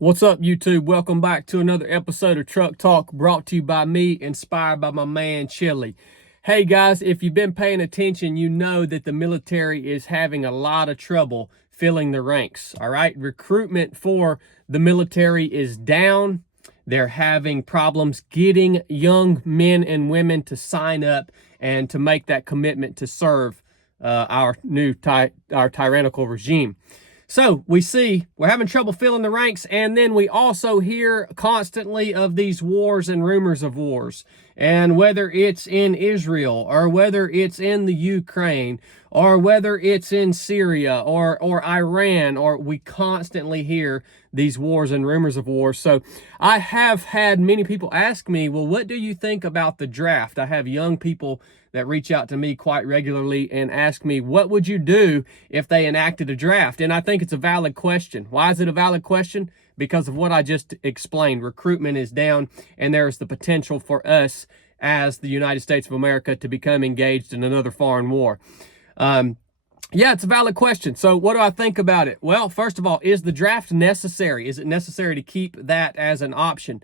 What's up, YouTube? Welcome back to another episode of Truck Talk, brought to you by me, inspired by my man, Chili. Hey guys, if you've been paying attention, you know that the military is having a lot of trouble filling the ranks, all right? Recruitment for the military is down. They're having problems getting young men and women to sign up and to make that commitment to serve our tyrannical regime. So we see we're having trouble filling the ranks, and then we also hear constantly of these wars and rumors of wars. And whether it's in Israel or whether it's in the Ukraine or whether it's in Syria or Iran, or we constantly hear these wars and rumors of wars. So I have had many people ask me, well, what do you think about the draft? I have young people that reach out to me quite regularly and ask me, what would you do if they enacted a draft? And I think it's a valid question. Why is it a valid question? Because of what I just explained. Recruitment is down, and there's the potential for us as the United States of America to become engaged in another foreign war. Yeah, it's a valid question. So what do I think about it? Well, first of all, is the draft necessary? Is it necessary to keep that as an option?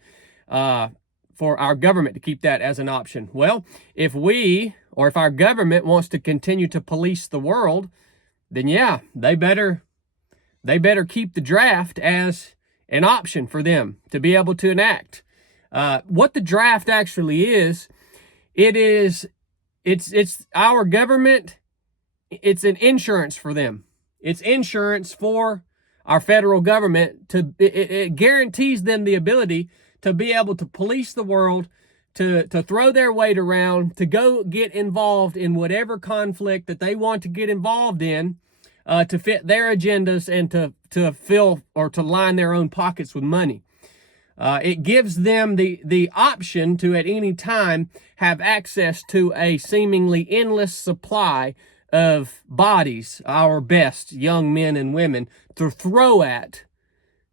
For our government to keep that as an option? Well, if our government wants to continue to police the world, then yeah, they better keep the draft as an option for them to be able to enact. What the draft actually is, it's our government. It's an insurance for them. It's insurance for our federal government. It guarantees them the ability to be able to police the world, to throw their weight around, to go get involved in whatever conflict that they want to get involved in, to fit their agendas and to fill or to line their own pockets with money. It gives them the option to at any time have access to a seemingly endless supply of bodies, our best young men and women, to throw at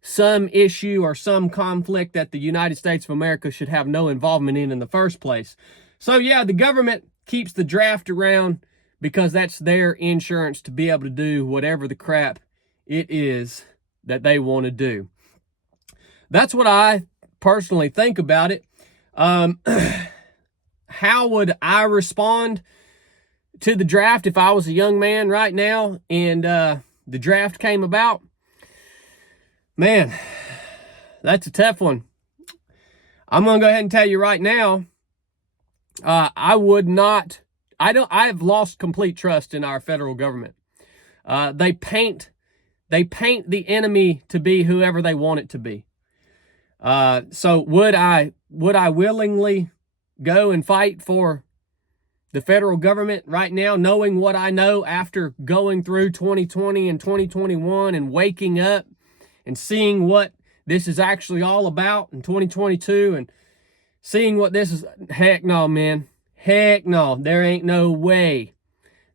some issue or some conflict that the United States of America should have no involvement in the first place. So yeah, the government keeps the draft around because that's their insurance to be able to do whatever the crap it is that they want to do. That's what I personally think about it. How would I respond to the draft if I was a young man right now and the draft came about? Man, that's a tough one. I'm going to go ahead and tell you right now, I have lost complete trust in our federal government. They paint the enemy to be whoever they want it to be. So would I willingly go and fight for the federal government right now, knowing what I know after going through 2020 and 2021 and waking up and seeing what this is actually all about in 2022 and seeing what this is? Heck no, man. Heck no. There ain't no way.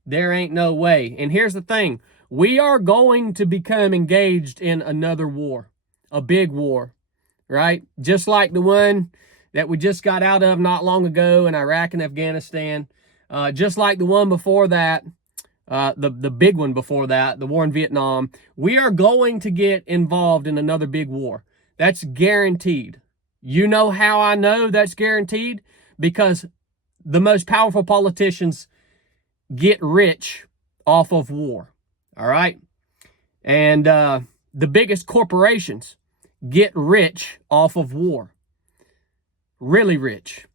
There ain't no way. And here's the thing. We are going to become engaged in another war, a big war, right? Just like the one that we just got out of not long ago in Iraq and Afghanistan. Just like the one before that, the big one before that, the war in Vietnam. We are going to get involved in another big war. That's guaranteed. You know how I know that's guaranteed? Because the most powerful politicians get rich off of war. All right? And the biggest corporations get rich off of war. Really rich.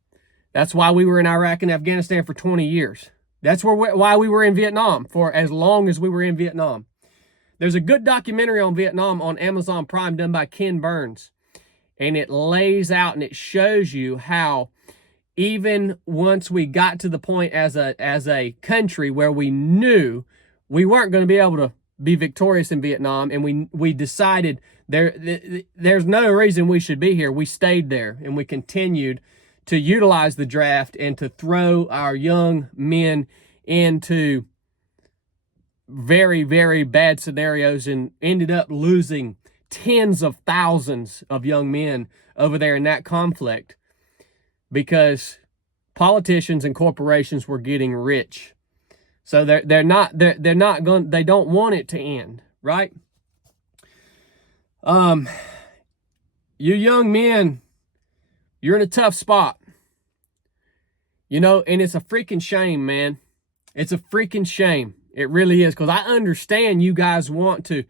That's why we were in Iraq and Afghanistan for 20 years. That's why we were in Vietnam for as long as we were in Vietnam. There's a good documentary on Vietnam on Amazon Prime done by Ken Burns. And it lays out and it shows you how even once we got to the point as a country where we knew we weren't going to be able to be victorious in Vietnam, and we decided there's no reason we should be here, we stayed there and we continued to utilize the draft and to throw our young men into very, very bad scenarios, and ended up losing tens of thousands of young men over there in that conflict because politicians and corporations were getting rich. So they don't want it to end, right? you young men, you're in a tough spot. You know, and it's a freaking shame, man. It's a freaking shame. It really is, because I understand you guys want to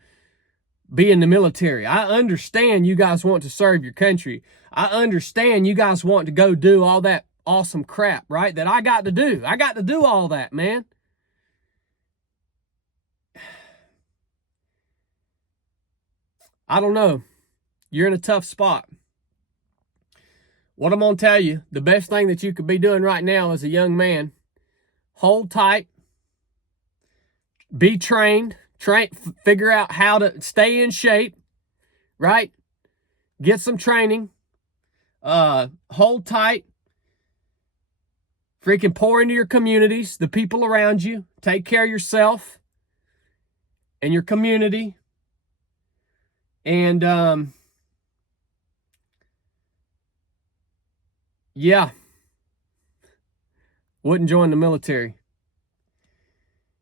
be in the military. I understand you guys want to serve your country. I understand you guys want to go do all that awesome crap, right? That I got to do. I got to do all that, man. I don't know. You're in a tough spot. What I'm going to tell you, the best thing that you could be doing right now as a young man, hold tight, be trained, figure out how to stay in shape, right? Get some training, hold tight, freaking pour into your communities, the people around you, take care of yourself and your community, and yeah, wouldn't join the military.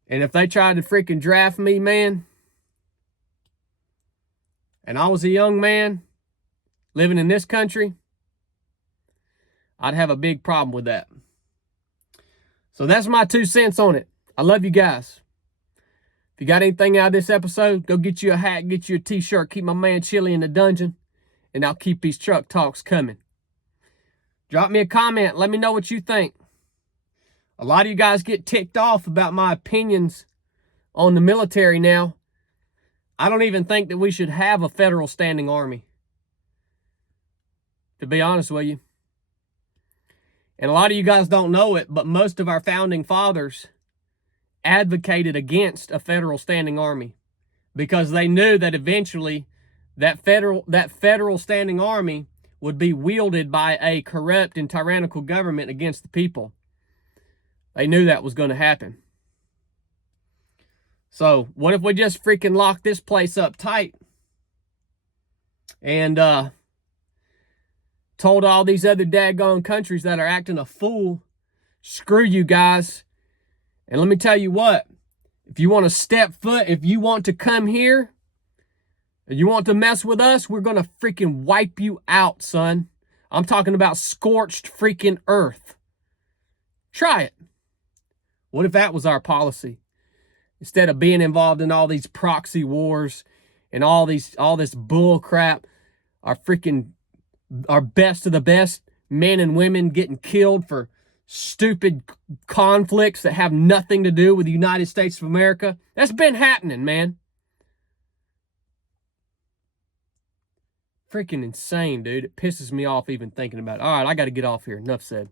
And if they tried to freaking draft me, man, and I was a young man living in this country, I'd have a big problem with that. So that's my 2 cents on it. I love you guys. If you got anything out of this episode, go get you a hat, get you a t-shirt, keep my man Chili in the dungeon, and I'll keep these truck talks coming. Drop me a comment. Let me know what you think. A lot of you guys get ticked off about my opinions on the military now. I don't even think that we should have a federal standing army, to be honest with you. And a lot of you guys don't know it, but most of our founding fathers advocated against a federal standing army because they knew that eventually that federal standing army would be wielded by a corrupt and tyrannical government against the people. They knew that was going to happen. So what if we just freaking lock this place up tight and told all these other daggone countries that are acting a fool, screw you guys. And let me tell you what, if you want to step foot, if you want to come here and you want to mess with us, we're going to freaking wipe you out, son. I'm talking about scorched freaking earth. Try it. What if that was our policy? Instead of being involved in all these proxy wars and all this bull crap, our best of the best men and women getting killed for stupid conflicts that have nothing to do with the United States of America. That's been happening, man. Freaking insane, dude. It pisses me off even thinking about it. All right, I got to get off here. Enough said.